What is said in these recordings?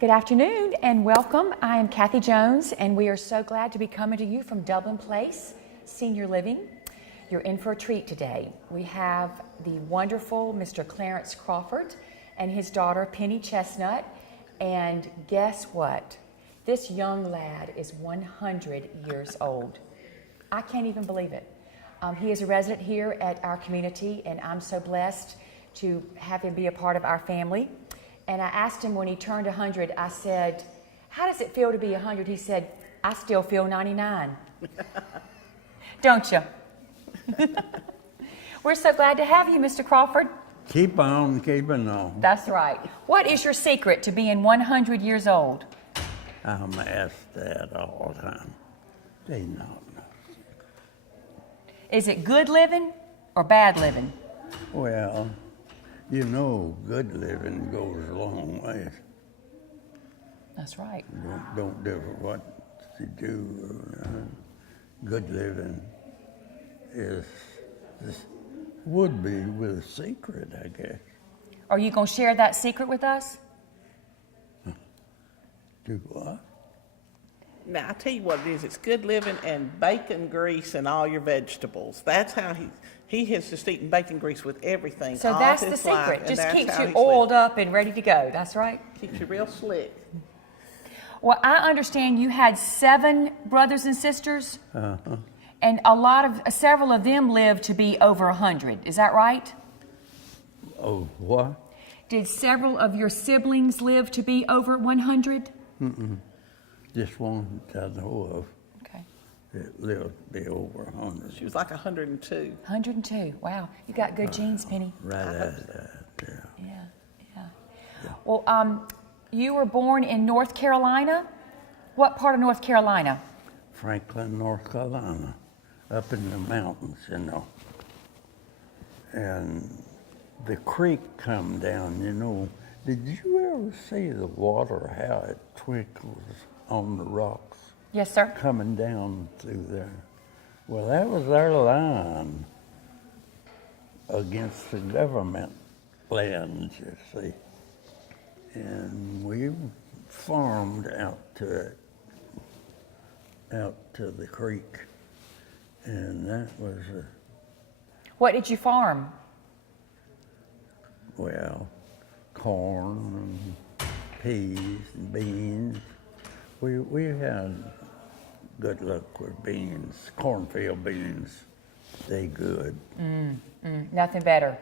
Good afternoon and welcome. I am Kathy Jones and we are so glad to be coming to you from Dublin Place Senior Living. You're in for a treat today. We have the wonderful Mr. Clarence Crawford and his daughter Penny Chestnut, and guess what? This young lad is 100 years old. I can't even believe it. He is a resident here at our community and I'm so blessed to have him be a part of our family. And I asked him when he turned 100, I said, how does it feel to be 100? He said, I still feel 99. Don't you? We're so glad to have you, Mr. Crawford. Keep on keeping on. That's right. What is your secret to being 100 years old? I'm asked that all the time. They don't know. Is it good living or bad living? Well, you know, good living goes a long way. That's right. Don't differ what you do. Good living would be with a secret, I guess. Are you going to share that secret with us? Do what? Now, I'll tell you what it is. It's good living and bacon grease and all your vegetables. That's how he has just eaten bacon grease with everything. So all that's his the life, secret. and Just that's keeps how you he's oiled lived. up and ready to go. That's right. Keeps you real slick. Well, I understand you had 7 brothers and sisters, Uh-huh. and several of them lived to be over 100. Is that right? Oh, what? Did several of your siblings live to be over 100? Mm-mm. Just one I know of. Okay. It lived to be over 100. She was like 102. 102. Wow. You got good genes, Penny. Right at that, yeah. Yeah. Well, you were born in North Carolina. What part of North Carolina? Franklin, North Carolina, up in the mountains, you know. And the creek come down, you know. Did you ever see the water, how it twinkles on the rocks? Yes, sir. Coming down through there. Well, that was our line against the government lands, you see. And we farmed out to the creek. And that was, What did you farm? well, corn and peas and beans. We had good luck with beans, cornfield beans. They good. Nothing better.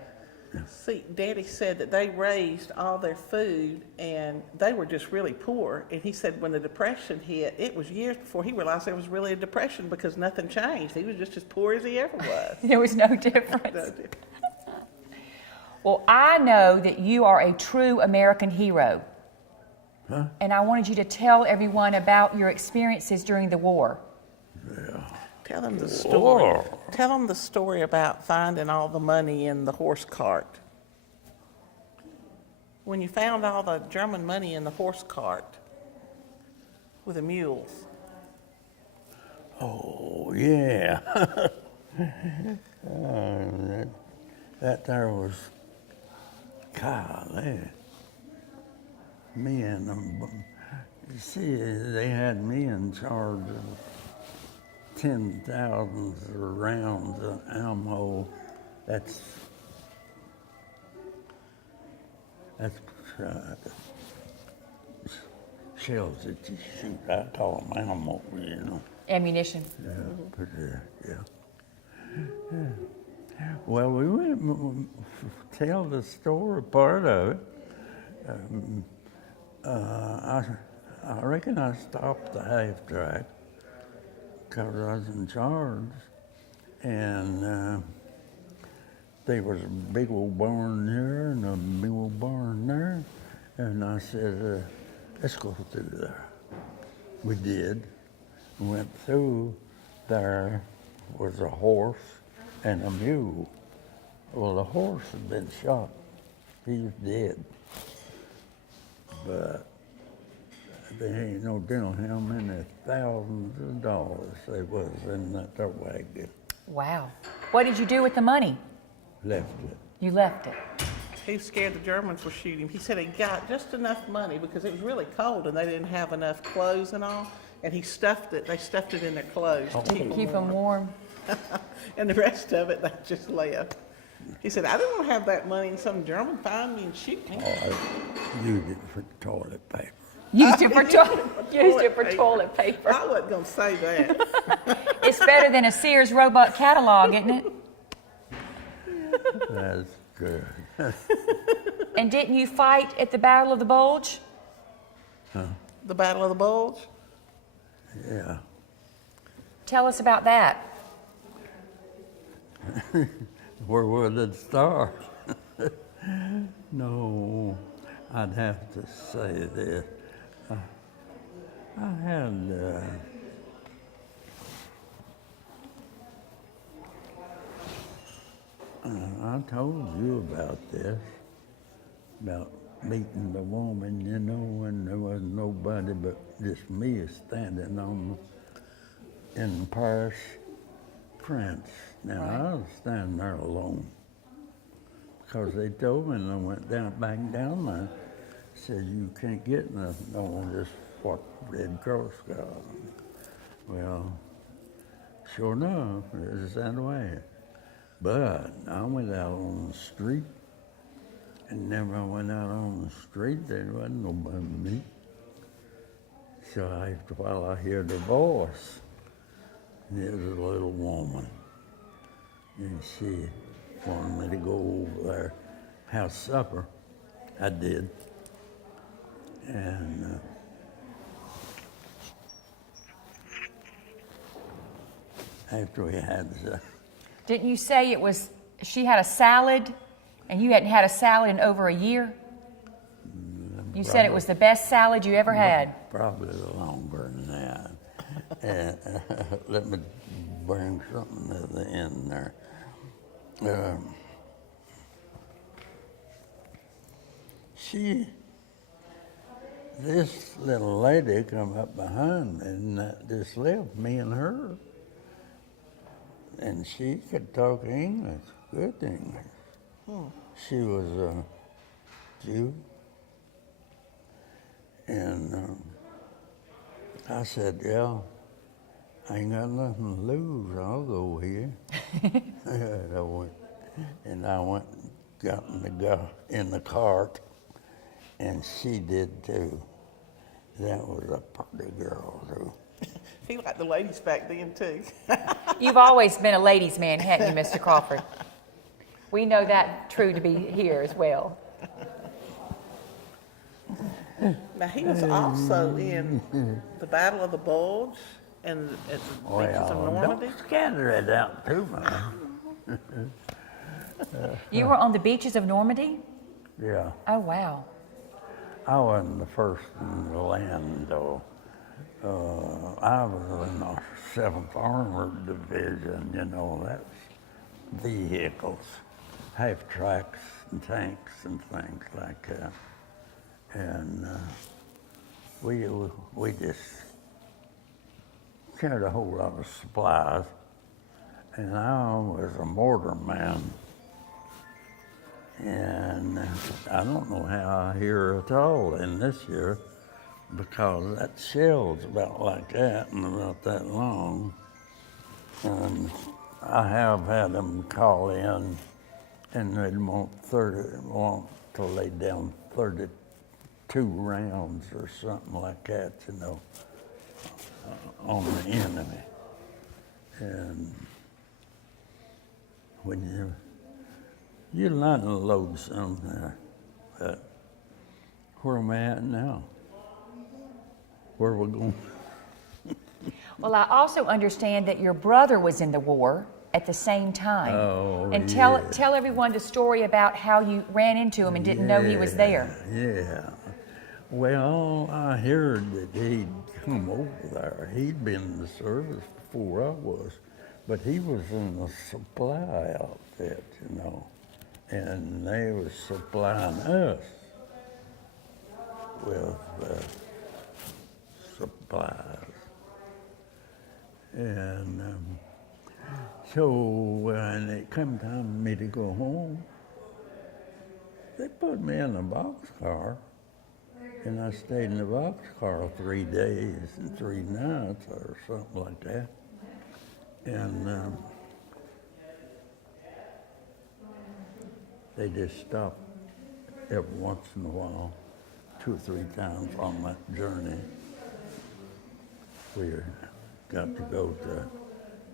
See, Daddy said that they raised all their food and they were just really poor. And he said when the Depression hit, it was years before he realized there was really a depression because nothing changed. He was just as poor as he ever was. There was no difference. No difference. Well, I know that you are a true American hero. Huh? And I wanted you to tell everyone about your experiences during the war. Yeah. Tell them the story. Whoa. Tell them the story about finding all the money in the horse cart. When you found all the German money in the horse cart with the mules. Oh, yeah. that there was, golly, me and them. You see, they had me in charge of 10,000 rounds of ammo. That's shells that you shoot. I call them ammo, you know. Ammunition. Yeah, but, yeah. Well, we went tell the story part of it. I reckon I stopped the half track because I was in charge, and there was a big old barn here and a big old barn there, and I said, let's go through there. We did. Went through. There was a horse and a mule. Well, the horse had been shot. He was dead. But there ain't no telling how many thousands of dollars there was in that wagon. Wow. What did you do with the money? Left it. You left it. He was scared the Germans would shoot him. He said he got just enough money because it was really cold and they didn't have enough clothes and all. And he stuffed it. They stuffed it in their clothes to Keep them warm. And the rest of it, they just left. He said, I didn't want to have that money and some German find me and shoot me. Oh, I used it for toilet paper. Used it for toilet paper. I wasn't going to say that. It's better than a Sears Roebuck catalog, isn't it? That's good. And didn't you fight at the Battle of the Bulge? The Battle of the Bulge? Yeah. Tell us about that. Where would it start? No, I'd have to say this. I had I told you about this, about meeting the woman, you know, and there wasn't nobody but just me standing in Paris, France. Now, I was standing there alone because they told me, and I went back down there, said, you can't get nothing on just what Red Cross got. Well, sure enough, it was that way. But I went out on the street, and never I went out on the street, there wasn't nobody to meet. So after a while, I heard the voice. It was a little woman, and she wanted me to go over there, have supper. I did, and after we had the Didn't you say she had a salad and you hadn't had a salad in over a year? You said it was the best salad you ever had. Probably longer than that. And let me bring something to the end there. This little lady come up behind me and just left me and her. And she could talk English, good English. She was a Jew. And I said, yeah, I ain't got nothing to lose. I'll go here. I went and got in the cart, and she did too. That was a pretty girl too. He liked the ladies back then too. You've always been a ladies' man, haven't you, Mr. Crawford? We know that true to be here as well. Now, he was also in the Battle of the Bulge and at the beaches of Normandy. Don't scatter it out too much. You were on the beaches of Normandy? Yeah, Oh, wow. I wasn't the first in the land though. I was in the 7th Armored Division, you know, that's vehicles, half-tracks and tanks and things like that. And we just carried a whole lot of supplies. And I was a mortar man. And I don't know how I hear at all in this year, because that shell's about like that and about that long. And I have had them call in, and they'd want to lay down 32 rounds or something like that, you know, on the enemy. And when you learn to load some there, but where am I at now? Where are we going? Well, I also understand that your brother was in the war at the same time. Oh, and yeah. tell everyone the story about how you ran into him and didn't know he was there. Yeah. Well, I heard that he'd come over there. He'd been in the service before I was, but he was in a supply outfit, you know, and they was supplying us with supplies. And so when it come time for me to go home, They put me in a boxcar, and I stayed in the boxcar 3 days and 3 nights or something like that. And they just stopped every once in a while, 2 or 3 times on that journey. We got to go to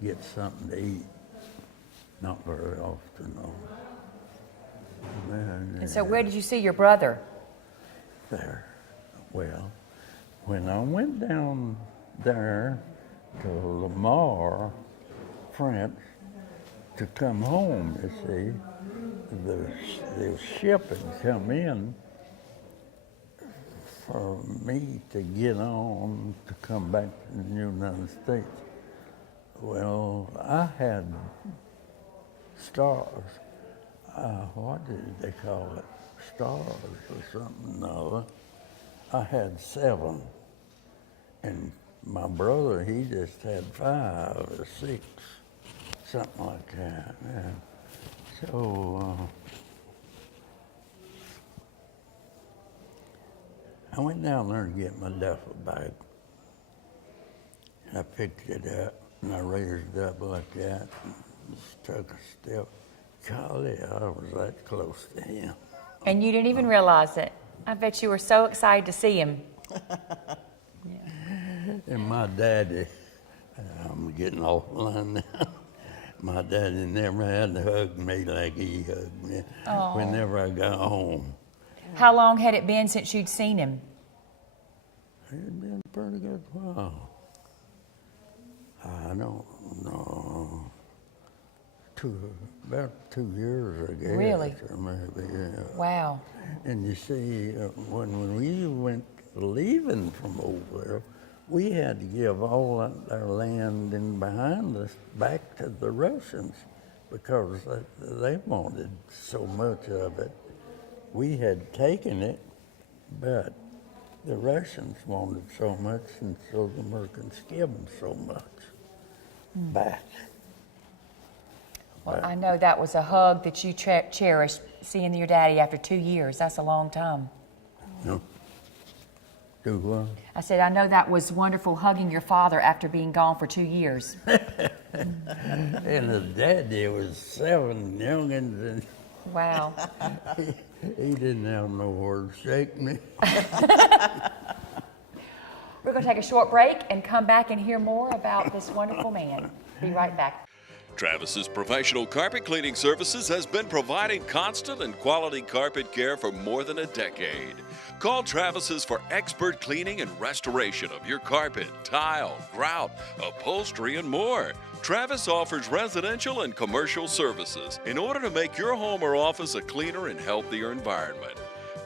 get something to eat. Not very often, though. And so where did you see your brother? There. Well, when I went down there to Lamar, France, to come home, you see, the ship had come in for me to get on to come back to the United States. Well, I had stars. What did they call it? Stars or something. No, I had 7, and my brother, he just had 5 or 6, something like that. Yeah. So I went down there to get my duffel bag. I picked it up and I raised it up like that, and just took a step. Golly, I was that close to him. And you didn't even realize it. I bet you were so excited to see him. And my daddy, I'm getting off the line now. My daddy never had to hug me like he hugged me whenever I got home. How long had it been since you'd seen him? It had been a pretty good while. I don't know. About 2 years, I guess. Really? Or maybe, yeah. Wow. And you see, when we went leaving from over there, we had to give all our land in behind us back to the Russians because they wanted so much of it. We had taken it, but the Russians wanted so much, and so the Americans gave them so much back. Well, I know that was a hug that you cherished, seeing your daddy after 2 years. That's a long time. No. Do what? I said, I know that was wonderful, hugging your father after being gone for 2 years. And his daddy was 7 youngins, and Wow. he didn't have nowhere to shake me. We're going to take a short break and come back and hear more about this wonderful man. Be right back. Travis's professional carpet cleaning services has been providing constant and quality carpet care for more than a decade. Call Travis's for expert cleaning and restoration of your carpet, tile, grout, upholstery, and more. Travis offers residential and commercial services in order to make your home or office a cleaner and healthier environment.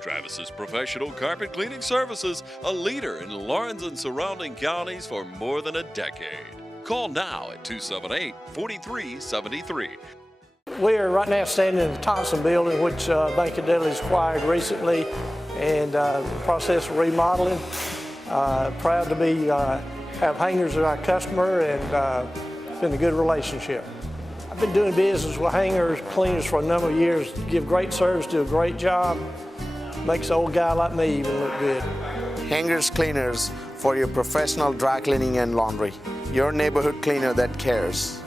Travis's professional carpet cleaning services, a leader in Lawrence and surrounding counties for more than a decade. Call now at 278-4373. We are right now standing in the Thompson building, which Bank of Dudley's acquired recently, and the process of remodeling. Proud to be have hangers as our customer, and it's been a good relationship. I've been doing business with hangers cleaners for a number of years. Give great service, do a great job, makes an old guy like me even look good. Hangers Cleaners for your professional dry cleaning and laundry. Your neighborhood cleaner that cares.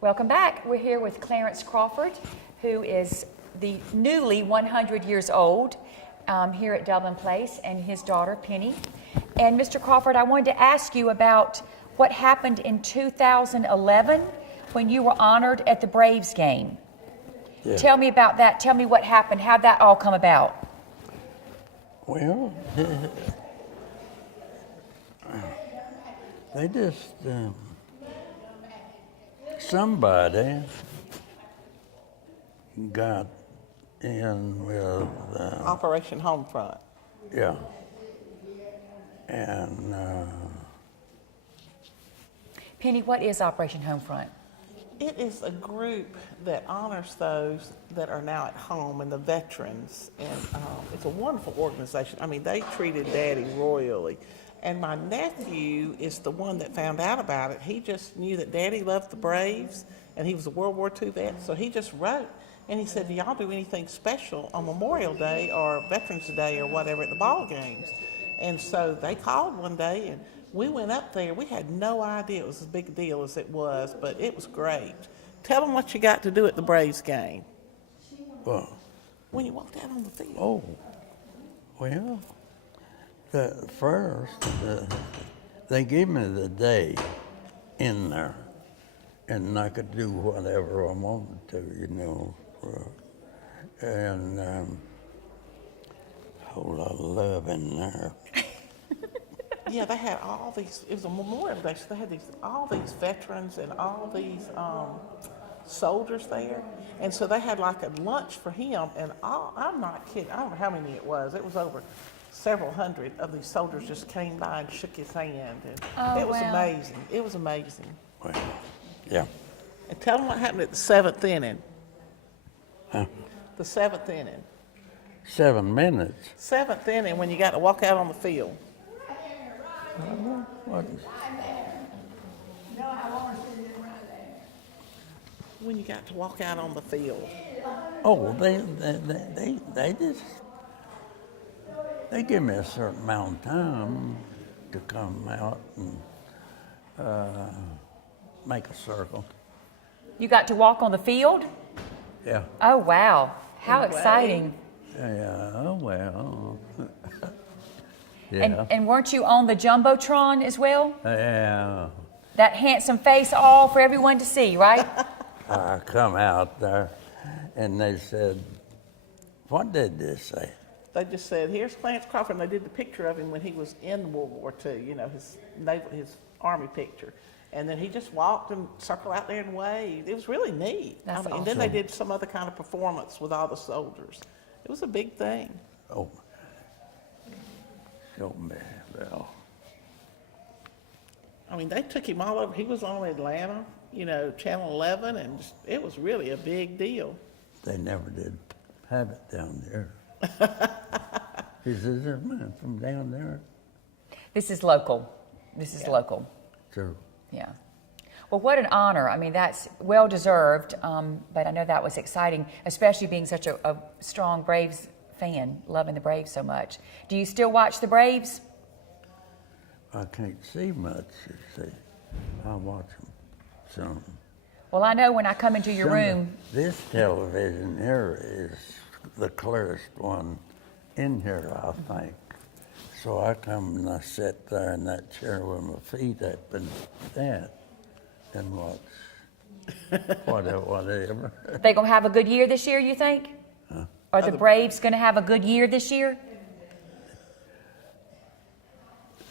Welcome back. We're here with Clarence Crawford, who is the newly 100 years old here at Dublin Place, and his daughter, Penny. And Mr. Crawford, I wanted to ask you about what happened in 2011 when you were honored at the Braves game. Yeah. Tell me about that. Tell me what happened. How'd that all come about? Well, they just, somebody got in with, Operation Homefront. yeah, and Penny, what is Operation Homefront? It is a group that honors those that are now at home and the veterans, and it's a wonderful organization. I mean, they treated Daddy royally, And my nephew is the one that found out about it. He just knew that Daddy loved the Braves, and he was a World War II vet, so he just wrote. And he said, do y'all do anything special on Memorial Day or Veterans Day or whatever at the ball games? And so they called one day, and we went up there. We had no idea it was as big a deal as it was, but it was great. Tell them what you got to do at the Braves game. Well, When you walked out on the field. oh, well, they gave me the day in there, and I could do whatever I wanted to, you know. And a whole lot of love in there. Yeah, they had all these, it was a Memorial Day, so they had all these veterans and all these soldiers there. And so they had like a lunch for him, and I'm not kidding, I don't know how many it was over several hundred of these soldiers just came by and shook his hand. And it was amazing. It was amazing. Well, yeah. And tell them what happened at the 7th inning. Huh? The 7th inning. 7 minutes. 7th inning when you got to walk out on the field. What? When you got to walk out on the field. Oh, they give me a certain amount of time to come out and make a circle. You got to walk on the field? Yeah. Oh, wow. How exciting. Yeah, oh, well. Yeah. And weren't you on the Jumbotron as well? Yeah. That handsome face all for everyone to see, right? I come out there and they said, what did this say? They just said, here's Clarence Crawford, and they did the picture of him when he was in World War II, you know, his Army picture. And then he just walked and circled out there and waved. It was really neat. That's And then they did some other kind of performance with all the soldiers. It was a big thing. Oh, show me, Bill. I mean, they took him all over. He was on Atlanta, you know, Channel 11, and it was really a big deal. They never did have it down there. He says, there's man from down there. This is local. This is local. True. Yeah. Well, what an honor. I mean, that's well deserved, but I know that was exciting, especially being such a strong Braves fan, loving the Braves so much. Do you still watch the Braves? I can't see much, you see. I watch them some. Well, I know when I come into your room. This television here is the clearest one in here, I think. So I come and I sit there in that chair with my feet up and that and watch whatever. They gonna have a good year this year, you think? Huh? Are the Braves gonna have a good year this year?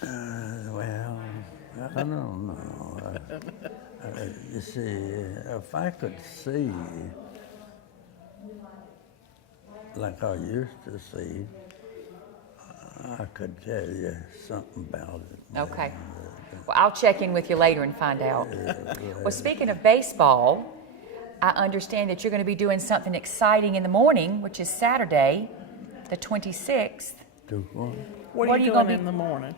Well, I don't know. You see, if I could see like I used to see, I could tell you something about it. Okay. Well, I'll check in with you later and find out. Well, speaking of baseball, I understand that you're going to be doing something exciting in the morning, which is Saturday, the 26th. Do what? What are you doing in the morning?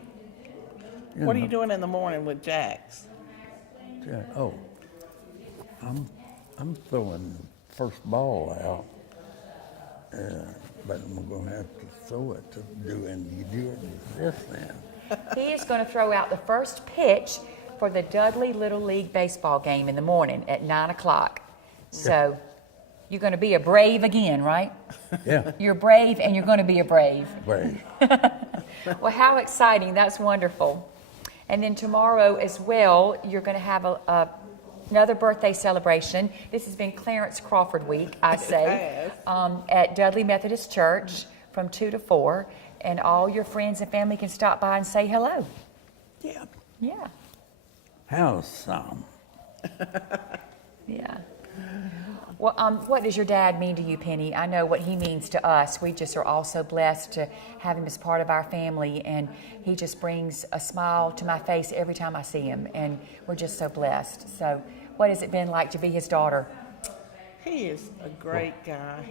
What are you doing in the morning with Jax? Yeah, oh, I'm throwing the first ball out, but I'm going to have to throw it to do this then. He is going to throw out the first pitch for the Dudley Little League baseball game in the morning at 9 o'clock. So you're going to be a Brave again, right? Yeah. You're brave and you're going to be a Brave. Brave. Well, how exciting. That's wonderful. And then tomorrow as well, you're going to have another birthday celebration. This has been Clarence Crawford week, I say, at Dudley Methodist Church from 2 to 4. And all your friends and family can stop by and say hello. Yeah. Yeah. How's some? Yeah. Well, what does your dad mean to you, Penny? I know what he means to us. We just are all so blessed to have him as part of our family, and he just brings a smile to my face every time I see him, and we're just so blessed. So what has it been like to be his daughter? He is a great guy.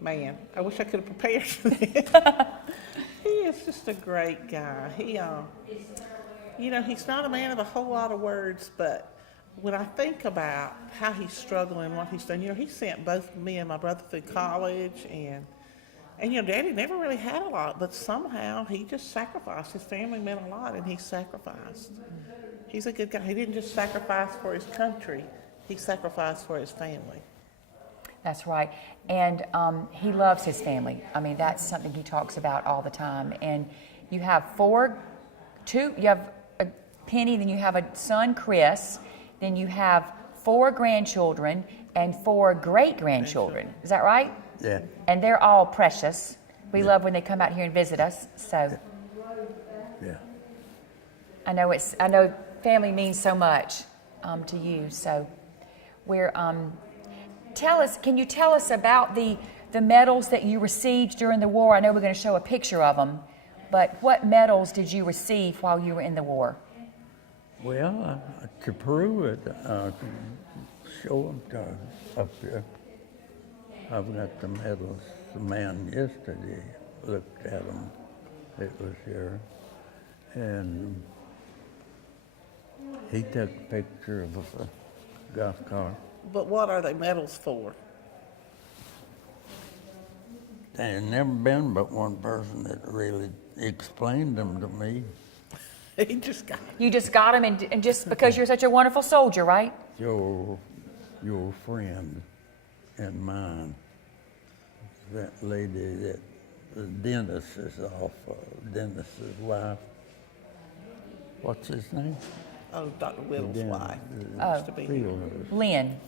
man, I wish I could have prepared for this. He is just a great guy. He, you know, he's not a man of a whole lot of words, but when I think about how he's struggling, what he's done, you know, he sent both me and my brother through college, and you know, Daddy never really had a lot, but somehow he just sacrificed. His family meant a lot, and he sacrificed. He's a good guy. He didn't just sacrifice for his country, he sacrificed for his family. That's right. And he loves his family. I mean, that's something he talks about all the time. And you have you have a Penny, then you have a son, Chris, then you have 4 grandchildren and 4 great-grandchildren. Is that right? Yeah. And they're all precious. We love when they come out here and visit us. So Yeah. I know family means so much to you. So we're can you tell us about the medals that you received during the war? I know we're going to show a picture of them, but what medals did you receive while you were in the war? Well, to prove it, I can show them up here. I've got the medals. The man yesterday looked at them. It was here. And he took a picture of a golf cart. But what are they medals for? There's never been but one person that really explained them to me. He just got You just got them, and just because you're such a wonderful soldier, right? Your friend and mine, that lady that the dentist is off, dentist's wife. What's his name? Oh, Dr. Whittle's wife. Oh. Used to be here. Lynn.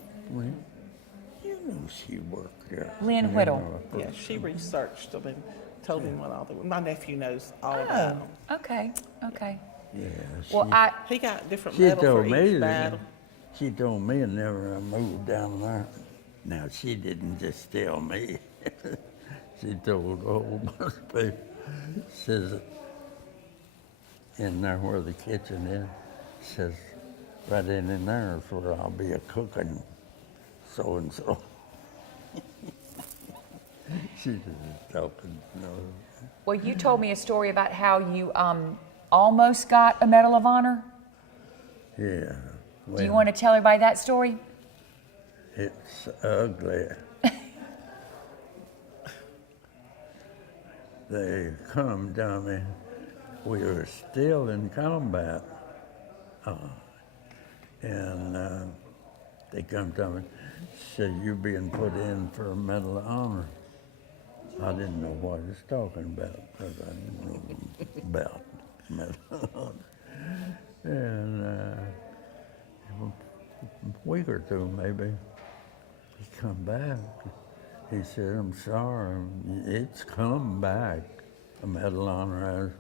You know she worked there. Lynn You Whittle. know, Yeah, she researched them and told me what all they were. My nephew knows all about them. Okay. Yeah, Well, He got different she medals for told me each that battle. she told me never moved down there. Now she didn't just tell me. She told a whole bunch of people. Says in there where the kitchen is, says right in there is where I'll be a cooking so and so. She just talking. You know. well, you told me a story about how you almost got a Medal of Honor. Yeah. Do you want to tell everybody that story? It's ugly. They come down there. We were still in combat. And they come to me, said, "You're being put in for a Medal of Honor." I didn't know what he was talking about because I didn't know about Medal of Honor. And a week or two maybe, he come back. He said, "I'm sorry, it's come back, a Medal of Honor,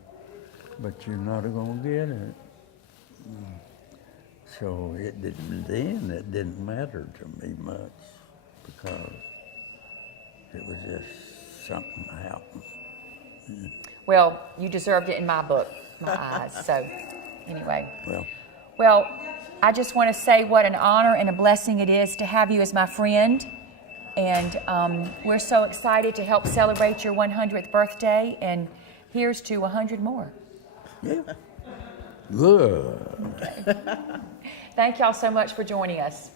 but you're not going to get it." So it didn't matter to me much because it was just something happened. Well, you deserved it in my book, my eyes. So, anyway. Well, Well, I just want to say what an honor and a blessing it is to have you as my friend. And we're so excited to help celebrate your 100th birthday. And here's to 100 more. yeah. Good. Thank y'all so much for joining us.